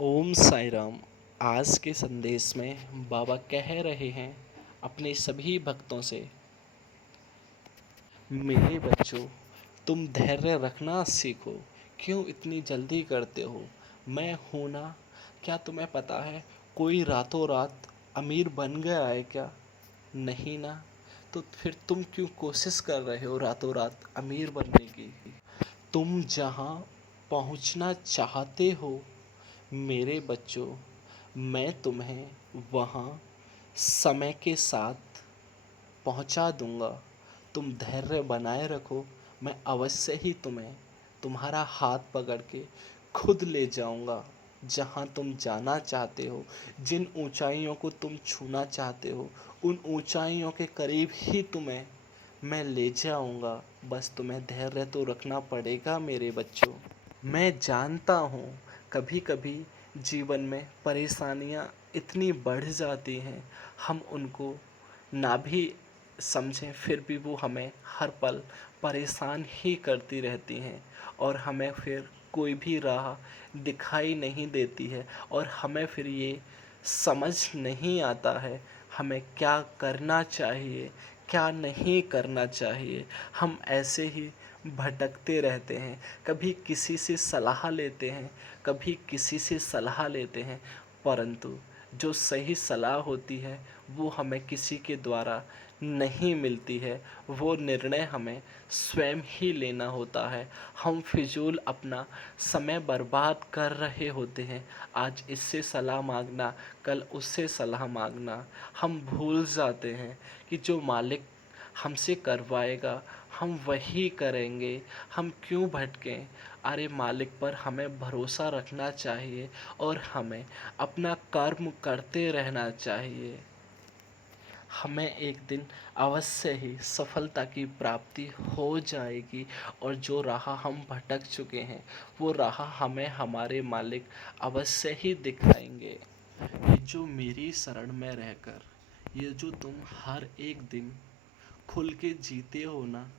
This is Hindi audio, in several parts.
ओम साई राम। आज के संदेश में बाबा कह रहे हैं अपने सभी भक्तों से, मेरे बच्चों, तुम धैर्य रखना सीखो। क्यों इतनी जल्दी करते हो? मैं हूं ना। क्या तुम्हें पता है कोई रातों रात अमीर बन गया है क्या? नहीं ना। तो फिर तुम क्यों कोशिश कर रहे हो रातों रात अमीर बनने की? तुम जहां पहुंचना चाहते हो मेरे बच्चों, मैं तुम्हें वहाँ समय के साथ पहुँचा दूँगा। तुम धैर्य बनाए रखो। मैं अवश्य ही तुम्हें तुम्हारा हाथ पकड़ के खुद ले जाऊँगा जहाँ तुम जाना चाहते हो। जिन ऊंचाइयों को तुम छूना चाहते हो उन ऊंचाइयों के करीब ही तुम्हें मैं ले जाऊँगा। बस तुम्हें धैर्य तो रखना पड़ेगा मेरे बच्चों। मैं जानता हूँ कभी कभी जीवन में परेशानियाँ इतनी बढ़ जाती हैं, हम उनको ना भी समझें फिर भी वो हमें हर पल परेशान ही करती रहती हैं और हमें फिर कोई भी राह दिखाई नहीं देती है और हमें फिर ये समझ नहीं आता है हमें क्या करना चाहिए, क्या नहीं करना चाहिए। हम ऐसे ही भटकते रहते हैं, कभी किसी से सलाह लेते हैं, कभी किसी से सलाह लेते हैं, परंतु जो सही सलाह होती है वो हमें किसी के द्वारा नहीं मिलती है। वो निर्णय हमें स्वयं ही लेना होता है। हम फिजूल अपना समय बर्बाद कर रहे होते हैं। आज इससे सलाह मांगना, कल उससे सलाह मांगना। हम भूल जाते हैं कि जो मालिक हमसे करवाएगा हम वही करेंगे। हम क्यों भटकें? अरे मालिक पर हमें भरोसा रखना चाहिए और हमें अपना कर्म करते रहना चाहिए। हमें एक दिन अवश्य ही सफलता की प्राप्ति हो जाएगी और जो राह हम भटक चुके हैं वो राह हमें हमारे मालिक अवश्य ही दिखाएंगे। ये जो मेरी शरण में रहकर ये जो तुम हर एक दिन खुल के जीते हो ना,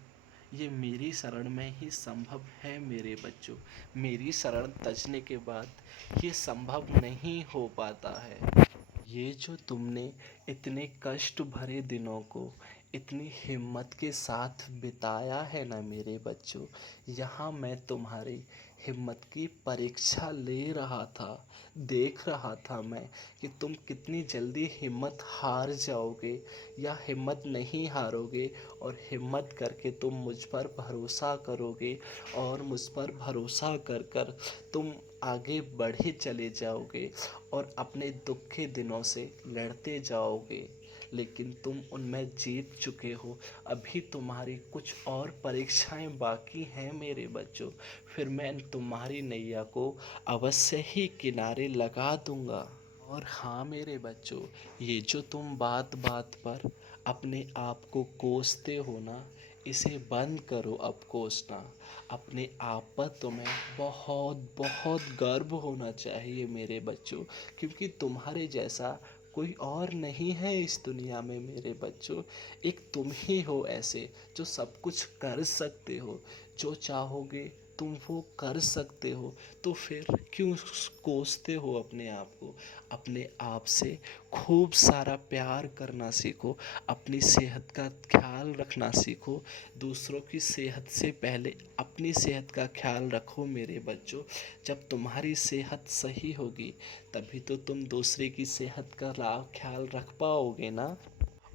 ये मेरी शरण में ही संभव है मेरे बच्चों। मेरी शरण तजने के बाद ये संभव नहीं हो पाता है। ये जो तुमने इतने कष्ट भरे दिनों को इतनी हिम्मत के साथ बिताया है ना मेरे बच्चों, यहाँ मैं तुम्हारी हिम्मत की परीक्षा ले रहा था। देख रहा था मैं कि तुम कितनी जल्दी हिम्मत हार जाओगे या हिम्मत नहीं हारोगे और हिम्मत करके तुम मुझ पर भरोसा करोगे और मुझ पर भरोसा कर कर तुम आगे बढ़े चले जाओगे और अपने दुख के दिनों से लड़ते जाओगे। लेकिन तुम उनमें जीत चुके हो। अभी तुम्हारी कुछ और परीक्षाएं बाकी हैं मेरे बच्चों। फिर मैं तुम्हारी नैया को अवश्य ही किनारे लगा दूंगा। और हाँ मेरे बच्चों, ये जो तुम बात बात पर अपने आप को कोसते हो ना, इसे बंद करो अब कोसना। अपने आप पर तुम्हें बहुत बहुत गर्व होना चाहिए मेरे बच्चों, क्योंकि तुम्हारे जैसा कोई और नहीं है इस दुनिया में मेरे बच्चों। एक तुम ही हो ऐसे जो सब कुछ कर सकते हो। जो चाहोगे तुम वो कर सकते हो। तो फिर क्यों कोसते हो अपने आप को? अपने आप से खूब सारा प्यार करना सीखो। अपनी सेहत का ख्याल रखना सीखो। दूसरों की सेहत से पहले अपनी सेहत का ख्याल रखो मेरे बच्चों। जब तुम्हारी सेहत सही होगी तभी तो तुम दूसरे की सेहत का ख्याल रख पाओगे ना।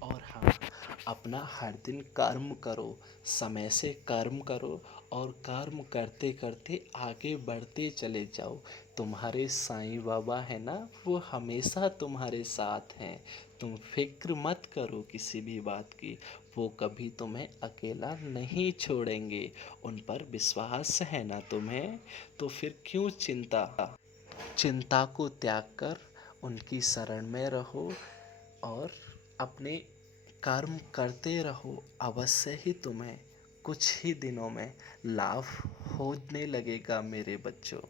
और हाँ, अपना हर दिन कर्म करो, समय से कर्म करो और कर्म करते करते आगे बढ़ते चले जाओ। तुम्हारे साईं बाबा है ना, वो हमेशा तुम्हारे साथ हैं। तुम फिक्र मत करो किसी भी बात की, वो कभी तुम्हें अकेला नहीं छोड़ेंगे। उन पर विश्वास है ना तुम्हें, तो फिर क्यों चिंता? चिंता को त्याग कर उनकी शरण में रहो और अपने कर्म करते रहो। अवश्य ही तुम्हें कुछ ही दिनों में लाभ होने लगेगा मेरे बच्चों।